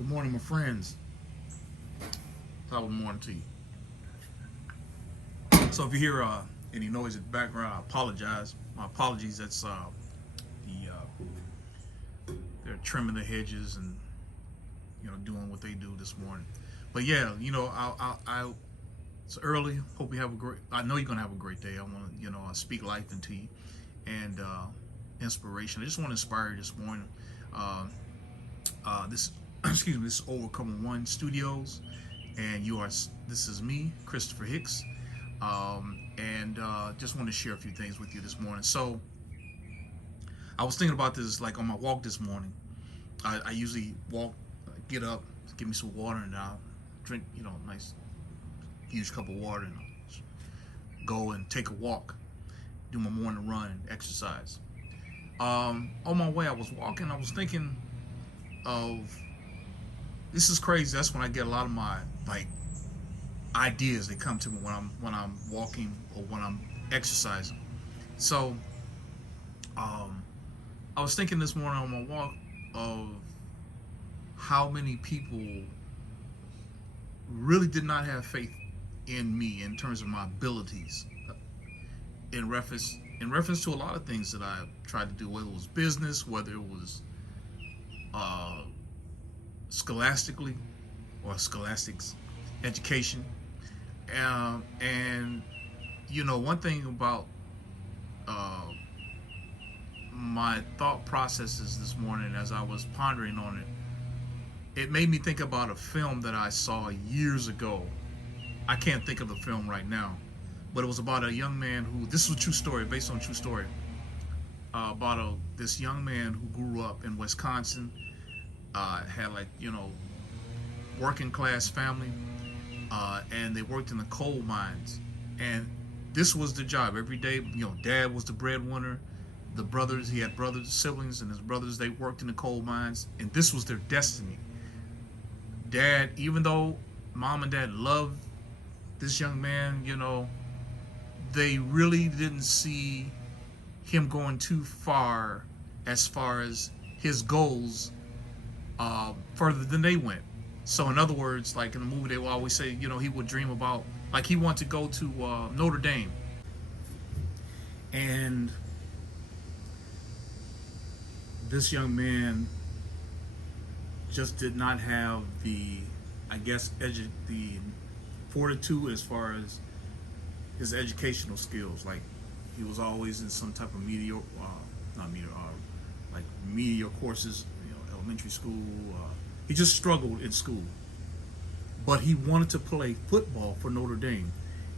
Good morning, my friends. Top of the morning to you. So if you hear any noise in the background, I apologize. My apologies. That's they're trimming the hedges and doing what they do this morning. But yeah, it's early. Hope you have a great. I know you're gonna have a great day. I want to speak life into you and inspiration. I just want to inspire you this morning. This excuse me. This is Overcoming One Studios, and this is me, Christopher Hicks, and just want to share a few things with you this morning. So I was thinking about this like on my walk this morning. I usually walk, get up, give me some water, and I'll drink, nice huge cup of water, and I'll go and take a walk, do my morning run and exercise. On my way, I was walking. I was thinking of, this is crazy. That's when I get a lot of my ideas. They come to me when I'm walking or when I'm exercising. So I was thinking this morning on my walk of how many people really did not have faith in me in terms of my abilities, in reference to a lot of things that I tried to do, whether it was business, whether it was scholastically or scholastics education. And one thing about my thought processes this morning as I was pondering on it, it made me think about a film that I saw years ago. I can't think of the film right now, but it was about a young man who, this was a true story, based on a true story, about this young man who grew up in Wisconsin, had working class family, and they worked in the coal mines, and this was the job every day. Dad was the breadwinner. The brothers, he had brothers, siblings, and his brothers, they worked in the coal mines, and this was their destiny. Dad, even though mom and dad loved this young man, they really didn't see him going too far as his goals, further than they went. So in other words, like in the movie, they will always say, he would dream about, like he wanted to go to Notre Dame. And this young man just did not have the fortitude as far as his educational skills. Like he was always in some type of media courses, elementary school. He just struggled in school, but he wanted to play football for Notre Dame.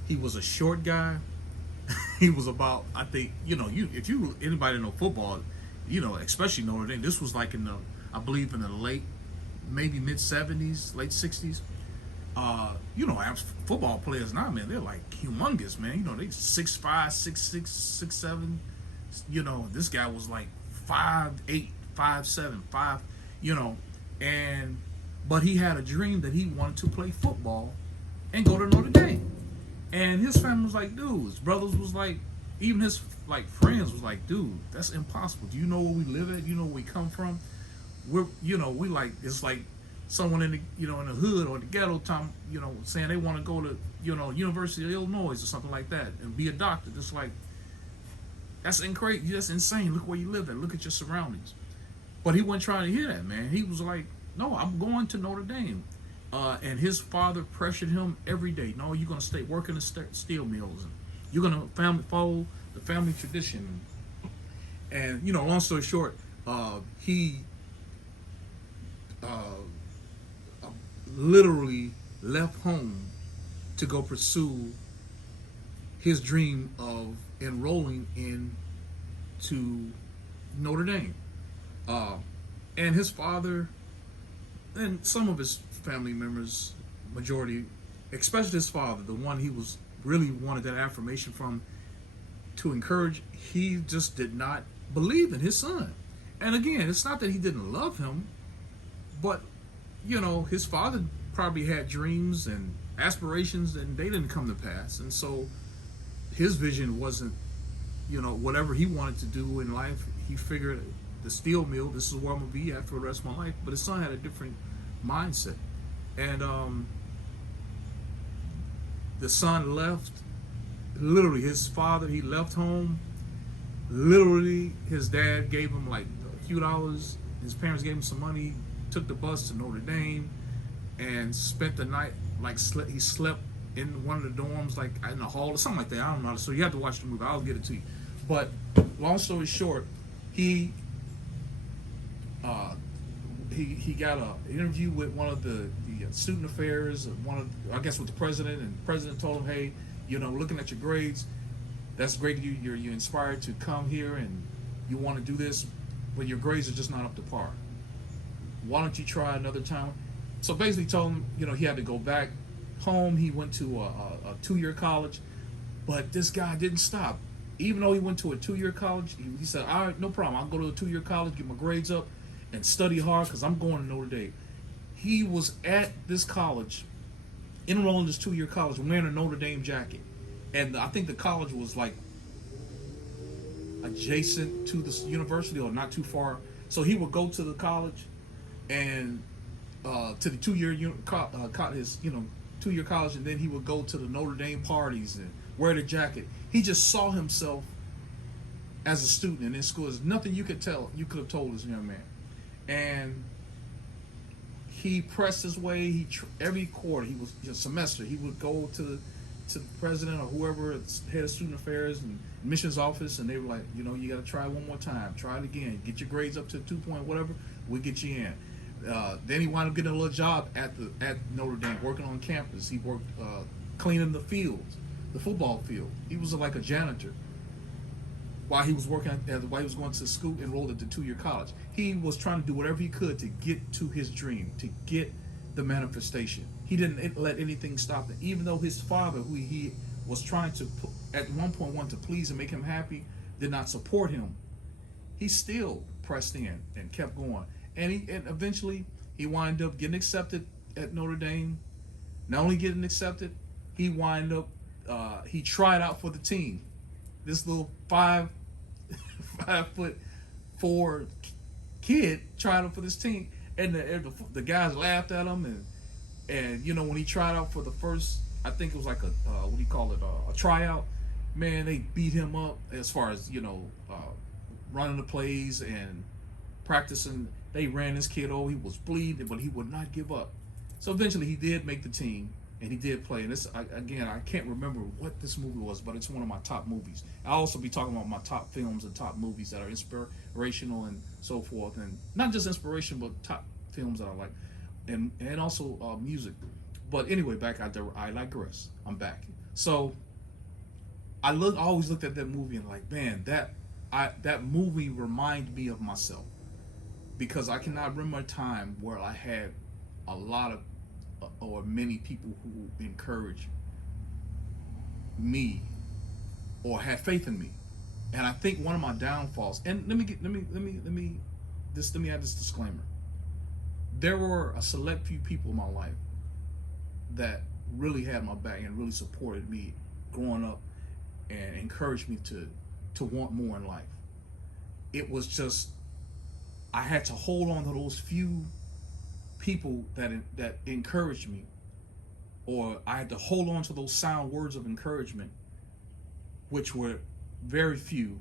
He was a short guy. He was about, I think, if anybody know football, especially Notre Dame. This was like I believe in the late, maybe mid 70s, late 60s. Football players now, man, they're like humongous, man. They 6'5", 6'6", 6'7". This guy was like 5'8", 5'7", 5. But he had a dream that he wanted to play football and go to Notre Dame. And his family was like, dude, his brothers was like, even his friends was like, dude, that's impossible. Do you know where we live at? You know where we come from? We it's like someone in the in the hood or the ghetto town, saying they want to go to University of Illinois or something like that and be a doctor. Just like, that's incredible. That's insane. Look where you live at. Look at your surroundings. But he wasn't trying to hear that, man. He was like, no, I'm going to Notre Dame. And his father pressured him every day. No, you're going to stay working the steel mills. And you're going to follow the family tradition. And, long story short, he literally left home to go pursue his dream of enrolling into Notre Dame. And his father and some of his family members, majority, especially his father, the one he was really wanted that affirmation from to encourage, he just did not believe in his son. And again, it's not that he didn't love him, but his father probably had dreams and aspirations and they didn't come to pass. And so his vision wasn't, whatever he wanted to do in life, he figured the steel mill, this is where I'm gonna be at for the rest of my life. But his son had a different mindset. And the son left. Literally, his father, he left home. Literally, his dad gave him like a few dollars. His parents gave him some money. Took the bus to Notre Dame and spent the night. Like he slept in one of the dorms, like in the hall or something like that. I don't know. So you have to watch the movie. I'll get it to you. But long story short, he he got an interview with one of the student affairs, I guess with the president, and the president told him, hey, looking at your grades, that's great. You're inspired to come here and you want to do this, but your grades are just not up to par. Why don't you try another time? So basically told him, he had to go back home. He went to a 2-year college, but this guy didn't stop. Even though he went to a 2-year college, he said, all right, no problem. I'll go to a 2-year college, get my grades up, and study hard because I'm going to Notre Dame. He was at this college, enrolled in this 2-year college, wearing a Notre Dame jacket. And I think the college was like adjacent to the university or not too far. So he would go to the college and to the 2-year his 2-year college, and then he would go to the Notre Dame parties and wear the jacket. He just saw himself as a student in school. There's nothing you could have told this young man. And he pressed his way. Every quarter, semester, he would go to the president or whoever, head of student affairs and admissions office, and they were like, you got to try one more time. Try it again. Get your grades up to 2 point whatever. We'll get you in. Then he wound up getting a little job at Notre Dame, working on campus. He worked cleaning the fields, the football field. He was like a janitor while he was while he was going to school, enrolled at the 2-year college. He was trying to do whatever he could to get to his dream, to get the manifestation. He didn't let anything stop him. Even though his father, who he was trying to, at one point, want to please and make him happy, did not support him, he still pressed in and kept going. And eventually he wound up getting accepted at Notre Dame. Not only getting accepted, he wound up he tried out for the team. This little 5'4" kid tried out for this team, and the guys laughed at him. And when he tried out for the first, I think it was like a a tryout. Man, they beat him up as far as running the plays and practicing. They ran this kid over. He was bleeding, but he would not give up. So eventually he did make the team, and he did play. And this, again, I can't remember what this movie was, but it's one of my top movies. I'll also be talking about my top films and top movies that are inspirational and so forth. And not just inspiration, but top films that I like. And also music. But anyway, I digress. I'm back. So I always looked at that movie and like, man, that movie reminded me of myself. Because I cannot remember a time where I had a lot of or many people who encouraged me or had faith in me. And I think one of my downfalls, and let me add this disclaimer. There were a select few people in my life that really had my back and really supported me growing up and encouraged me to want more in life. It was just, I had to hold on to those few people that encouraged me, or I had to hold on to those sound words of encouragement, which were very few,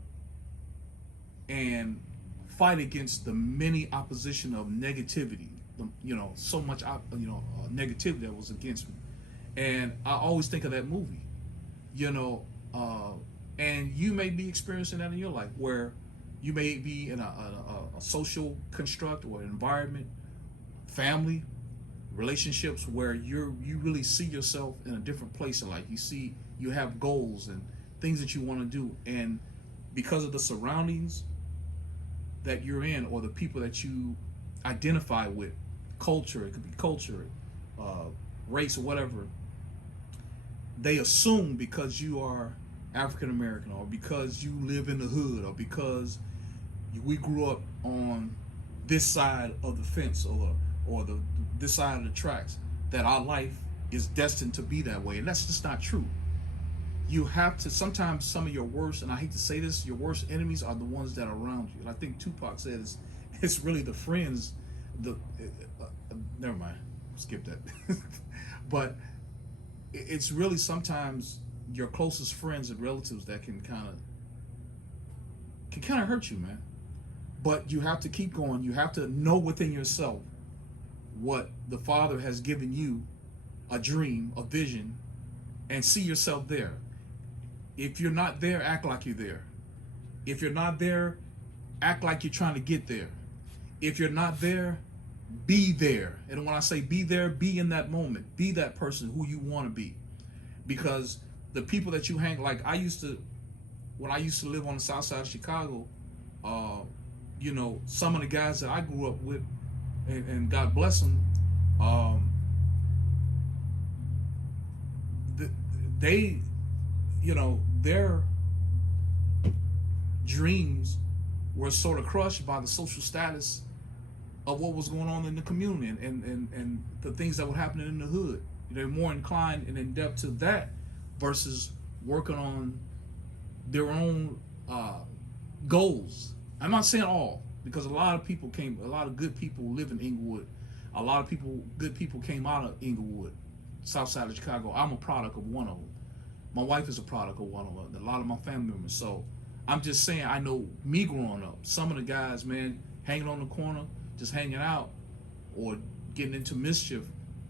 and fight against the many opposition of negativity, so much negativity that was against me. And I always think of that movie, and you may be experiencing that in your life, where you may be in a social construct or an environment, family, relationships, where you really see yourself in a different place in life. You have goals and things that you want to do, and because of the surroundings that you're in or the people that you identify with, culture, it could be culture, race, or whatever, they assume because you are African American, or because you live in the hood, or because we grew up on this side of the fence, or this side of the tracks, that our life is destined to be that way. And that's just not true. You have to, sometimes some of your worst, and I hate to say this, your worst enemies are the ones that are around you. And I think Tupac said it's really the friends the never mind, skip that. But it's really sometimes your closest friends and relatives that can kind of hurt you, man. But you have to keep going. You have to know within yourself what the Father has given you, a dream, a vision, and see yourself there. If you're not there, act like you're there. If you're not there, act like you're trying to get there. If you're not there, be there. And when I say be there, be in that moment. Be that person who you want to be. Because the people that you hang, like when I used to live on the south side of Chicago, some of the guys that I grew up with, and God bless them, they, their dreams were sort of crushed by the social status of what was going on in the community and the things that were happening in the hood. They're more inclined and in depth to that versus working on their own goals. I'm not saying all, because a lot of good people live in Inglewood. A lot of good people came out of Inglewood, south side of Chicago. I'm a product of one of them. My wife is a product of one of them. A lot of my family members. So I'm just saying, I know me growing up, some of the guys, man, hanging on the corner, just hanging out or getting into mischief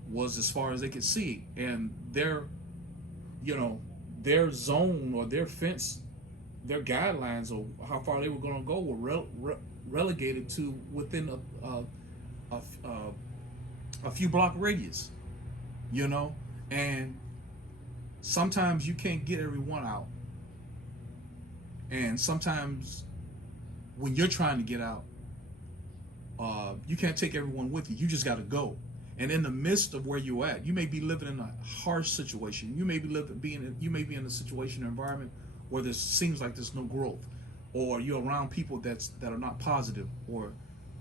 was as far as they could see. And their zone or their fence, their guidelines or how far they were going to go were relegated to within a few block radius, and sometimes you can't get everyone out. And sometimes when you're trying to get out, you can't take everyone with you. You just got to go. And in the midst of where you're at, you may be living in a harsh situation. You may be in a situation or environment where there seems like there's no growth, or you're around people that are not positive, or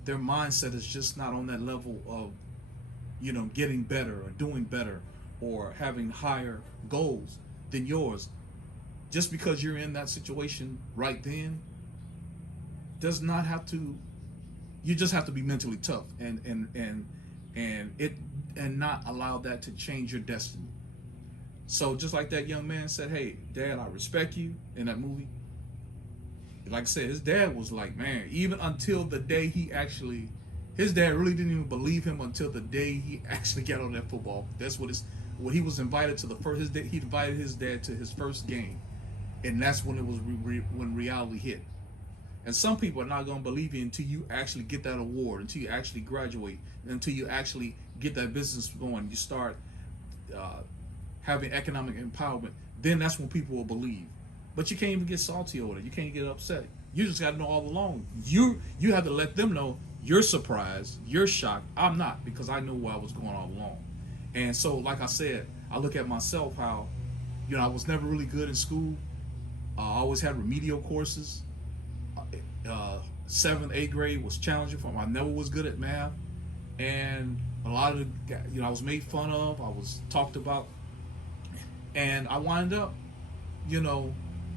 their mindset is just not on that level of, getting better or doing better or having higher goals than yours. Just because you're in that situation right then does not have to. You just have to be mentally tough and not allow that to change your destiny. So just like that young man said, "Hey, Dad, I respect you," in that movie. Like I said, his dad was like, man, even until the day his dad really didn't even believe him until the day he actually got on that football. That's when he was invited to he invited his dad to his first game, and that's when it was when reality hit. And some people are not going to believe you until you actually get that award, until you actually graduate, until you actually get that business going. You start having economic empowerment. Then that's when people will believe. But you can't even get salty over it. You can't get upset. You just got to know all along. You have to let them know you're surprised, you're shocked. I'm not, because I knew where I was going all along. And so, like I said, I look at myself how, I was never really good in school. I always had remedial courses. 7th, 8th grade was challenging for me. I never was good at math, and a lot of the, I was made fun of. I was talked about, and I wound up,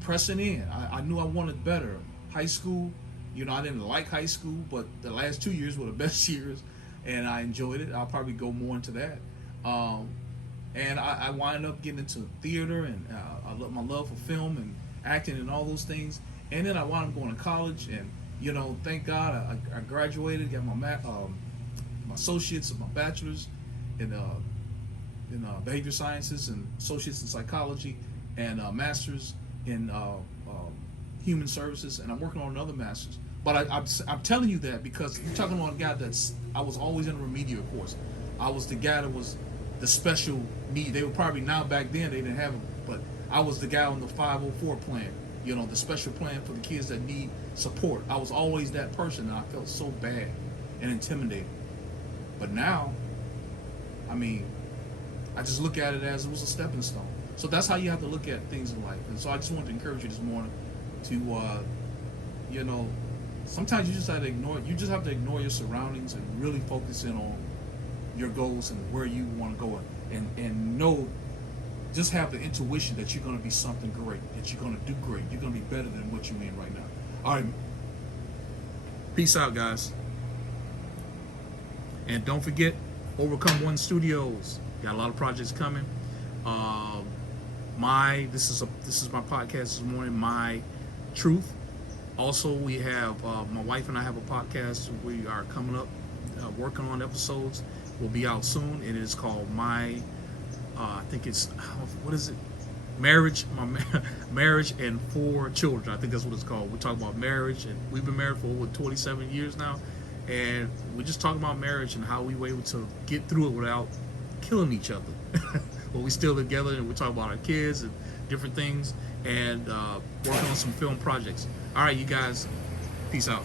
pressing in. I knew I wanted better. High school, I didn't like high school, but the last 2 years were the best years, and I enjoyed it. I'll probably go more into that. And I wound up getting into theater, and my love for film and acting and all those things. And then I wound up going to college, and thank God I graduated, got my associates and my bachelor's in behavior sciences and associates in psychology, and master's in human services, and I'm working on another master's. But I'm telling you that because you're talking about a guy I was always in a remedial course. I was the guy that was the special need. They were probably, now back then they didn't have it, but I was the guy on the 504 plan. The special plan for the kids that need support. I was always that person, and I felt so bad and intimidated. But now, I just look at it as it was a stepping stone. So that's how you have to look at things in life. And so I just wanted to encourage you this morning to, sometimes you just have to ignore your surroundings and really focus in on your goals and where you want to go, and know. Just have the intuition that you're going to be something great, that you're going to do great, you're going to be better than what you're in right now. All right. Peace out, guys. And don't forget, Overcome One Studios. Got a lot of projects coming. This is my podcast this morning, My Truth. Also, we have my wife and I have a podcast. We are coming up, working on episodes. Will be out soon. It is called I think it's, what is it? Marriage, marriage and 4 children. I think that's what it's called. We talk about marriage, and we've been married for over 27 years now, and we just talk about marriage and how we were able to get through it without killing each other. But we still together, and we talk about our kids and different things, and working on some film projects. All right, you guys, peace out.